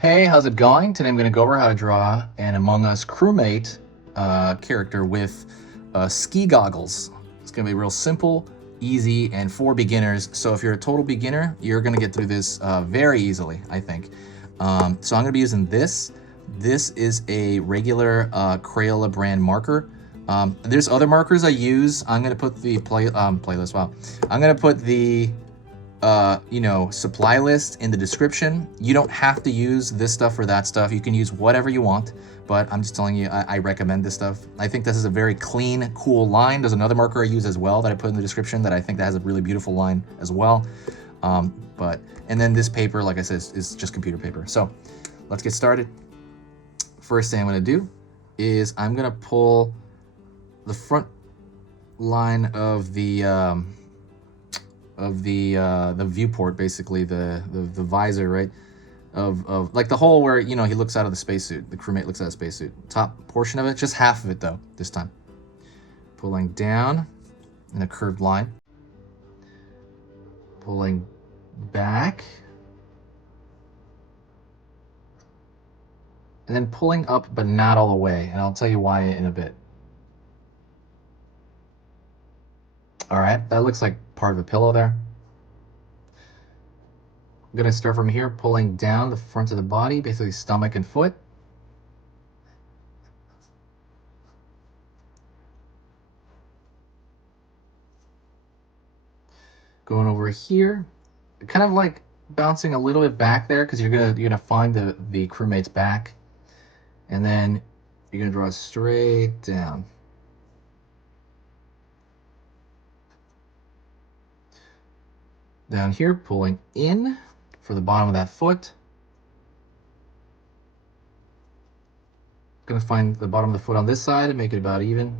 Hey, how's it going? Today I'm going to go over how to draw an Among Us crewmate character with ski goggles. It's going to be real simple, easy, and for beginners. So if you're a total beginner, you're going to get through this very easily, I think. So I'm going to be using this. This is a regular Crayola brand marker. There's other markers I use. I'm going to put the playlist. Wow. I'm going to put the supply list in the description. You don't have to use this stuff or that stuff. You can use whatever you want, but I'm just telling you, I recommend this stuff. I think this is a very clean, cool line. There's another marker I use as well that I put in the description that I think that has a really beautiful line as well. And then this paper, like I said, is just computer paper. So let's get started. First thing I'm gonna do is I'm gonna pull the front line of the viewport, basically the visor, right, of like the hole where he looks out of the spacesuit. The crewmate looks out of the spacesuit. Top portion of it, just half of it though this time. Pulling down in a curved line, pulling back, and then pulling up but not all the way, and I'll tell you why in a bit. All right, that looks like part of a pillow there. I'm gonna start from here, pulling down the front of the body, basically stomach and foot. Going over here, kind of like bouncing a little bit back there because you're gonna find the crewmate's back, and then you're gonna draw straight down. Down here, pulling in for the bottom of that foot. Gonna find the bottom of the foot on this side and make it about even.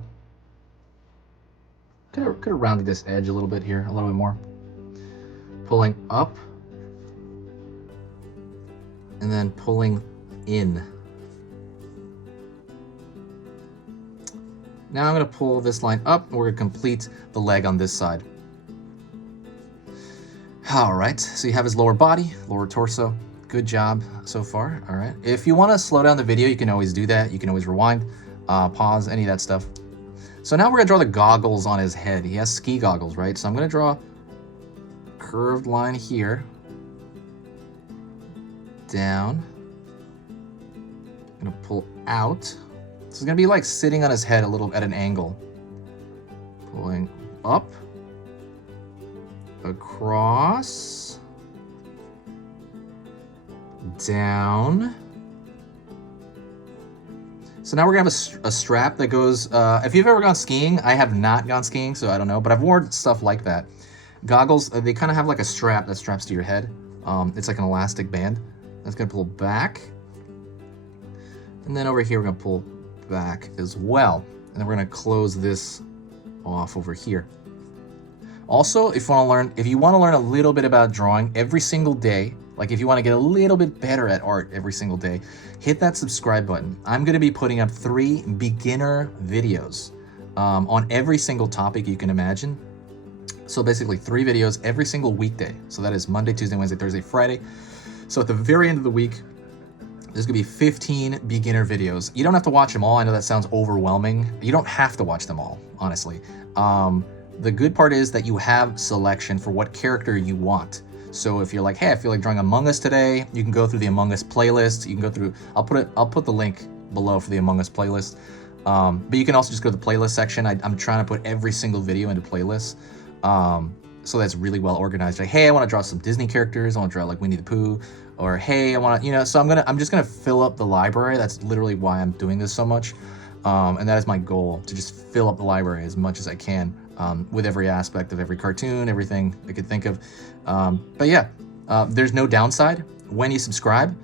Could have rounded this edge a little bit here, a little bit more. Pulling up, and then pulling in. Now I'm gonna pull this line up, and we're gonna complete the leg on this side. All right, so you have his lower body, lower torso. Good job so far. All right, if you want to slow down the video, you can always do that. You can always rewind, pause, any of that stuff. So now we're gonna draw the goggles on his head. He has ski goggles, right? So I'm gonna draw a curved line here, down. I'm gonna pull out. So it's gonna be like sitting on his head a little at an angle. Pulling up, across, down. So now we're gonna have a strap that goes, if you've ever gone skiing, I have not gone skiing, so I don't know, but I've worn stuff like that. Goggles, they kind of have like a strap that straps to your head. It's like an elastic band. That's gonna pull back. And then over here, we're gonna pull back as well. And then we're gonna close this off over here. Also, if you want to learn a little bit about drawing every single day, like if you want to get a little bit better at art every single day, hit that subscribe button. I'm going to be putting up 3 beginner videos on every single topic you can imagine. So basically 3 videos every single weekday. So that is Monday, Tuesday, Wednesday, Thursday, Friday. So at the very end of the week, there's gonna be 15 beginner videos. You don't have to watch them all. I know that sounds overwhelming. You don't have to watch them all, honestly. The good part is that you have selection for what character you want. So if you're like, hey, I feel like drawing Among Us today, you can go through the Among Us playlist. You can go through, I'll put the link below for the Among Us playlist. But you can also just go to the playlist section. I'm trying to put every single video into playlists. So that's really well organized. Like, hey, I want to draw some Disney characters. I want to draw like Winnie the Pooh, or hey, I want to, so I'm just gonna fill up the library. That's literally why I'm doing this so much. And that is my goal, to just fill up the library as much as I can. With every aspect of every cartoon, everything I could think of. But yeah, there's no downside. When you subscribe,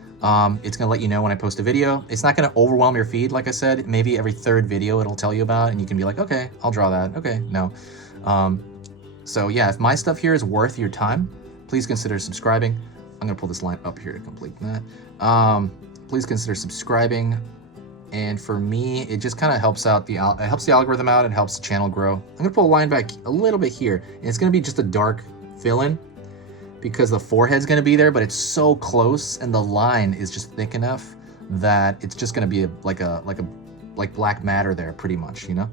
it's gonna let you know when I post a video. It's not gonna overwhelm your feed, like I said. Maybe every 3rd video it'll tell you about, and you can be like, okay, I'll draw that. Okay, no. So yeah, if my stuff here is worth your time, please consider subscribing. I'm gonna pull this line up here to complete that. Please consider subscribing. And for me, it just kind of helps out the algorithm out. It helps the channel grow. I'm gonna pull a line back a little bit here, and it's gonna be just a dark fill-in because the forehead's going to be there, but it's so close and the line is just thick enough that it's just going to be like black matter there pretty much, you know?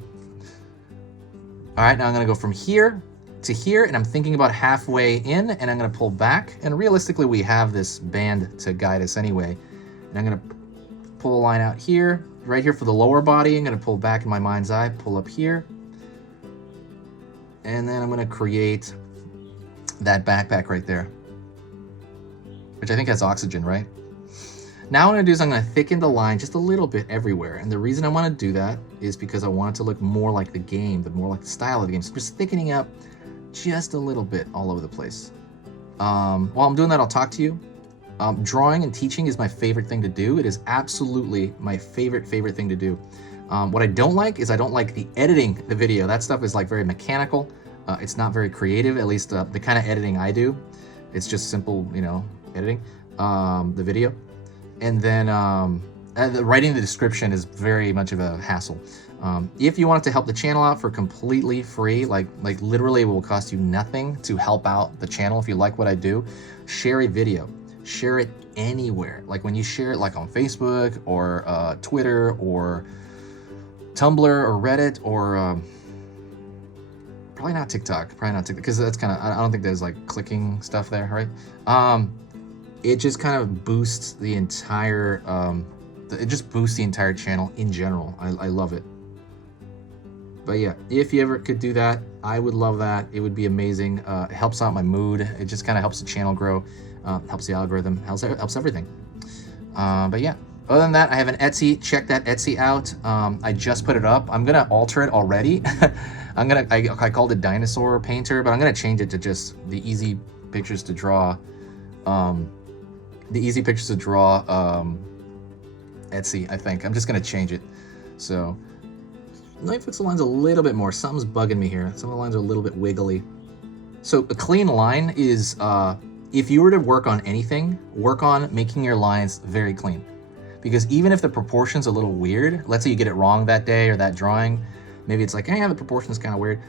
All right, now I'm going to go from here to here, and I'm thinking about halfway in, and I'm going to pull back. And realistically, we have this band to guide us anyway. And I'm going to pull a line out here, right here for the lower body. I'm going to pull back in my mind's eye, pull up here. And then I'm going to create that backpack right there, which I think has oxygen, right? Now what I'm going to do is I'm going to thicken the line just a little bit everywhere. And the reason I want to do that is because I want it to look more like the game, but more like the style of the game. So just thickening up just a little bit all over the place. While I'm doing that, I'll talk to you. Drawing and teaching is my favorite thing to do. It is absolutely my favorite thing to do. What I don't like is I don't like the editing the video. That stuff is like very mechanical. It's not very creative, at least the kind of editing I do. It's just simple, you know, editing the video. And then writing the description is very much of a hassle. If you want to help the channel out for completely free, like literally it will cost you nothing to help out the channel. If you like what I do, share a video, share it anywhere. Like when you share it like on Facebook or Twitter or Tumblr or Reddit or probably not TikTok, because that's kind of, I don't think there's like clicking stuff there, right? It just kind of boosts the entire, it just boosts the entire channel in general. I love it. But yeah, if you ever could do that, I would love that. It would be amazing. It helps out my mood. It just kind of helps the channel grow, helps the algorithm, helps everything. But yeah, other than that, I have an Etsy. Check that Etsy out. I just put it up. I'm gonna alter it already. I called it Dinosaur Painter, but I'm gonna change it to just the easy pictures to draw. Etsy, I think. I'm just gonna change it. So let me fix the lines a little bit more. Something's bugging me here. Some of the lines are a little bit wiggly. So a clean line is, if you were to work on anything, work on making your lines very clean. Because even if the proportion's a little weird, let's say you get it wrong that day or that drawing, maybe it's like, hey, the proportion's kind of weird.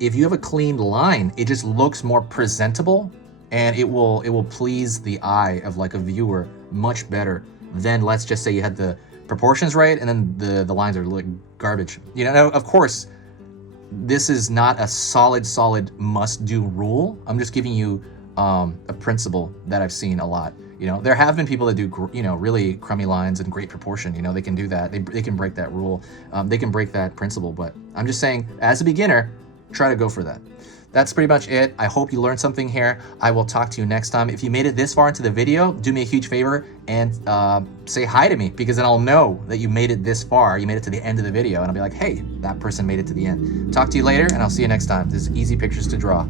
If you have a clean line, it just looks more presentable, and it will please the eye of like a viewer much better than, let's just say you had the proportions right and then the lines are like garbage. You know, of course, this is not a solid must-do rule. I'm just giving you a principle that I've seen a lot. You know, there have been people that do, you know, really crummy lines and great proportion. You know, they can do that. They can break that rule. They can break that principle. But I'm just saying, as a beginner, try to go for that. That's pretty much it. I hope you learned something here. I will talk to you next time. If you made it this far into the video, do me a huge favor and say hi to me, because then I'll know that you made it this far. You made it to the end of the video, and I'll be like, hey, that person made it to the end. Talk to you later, and I'll see you next time. This is Easy Pictures to Draw.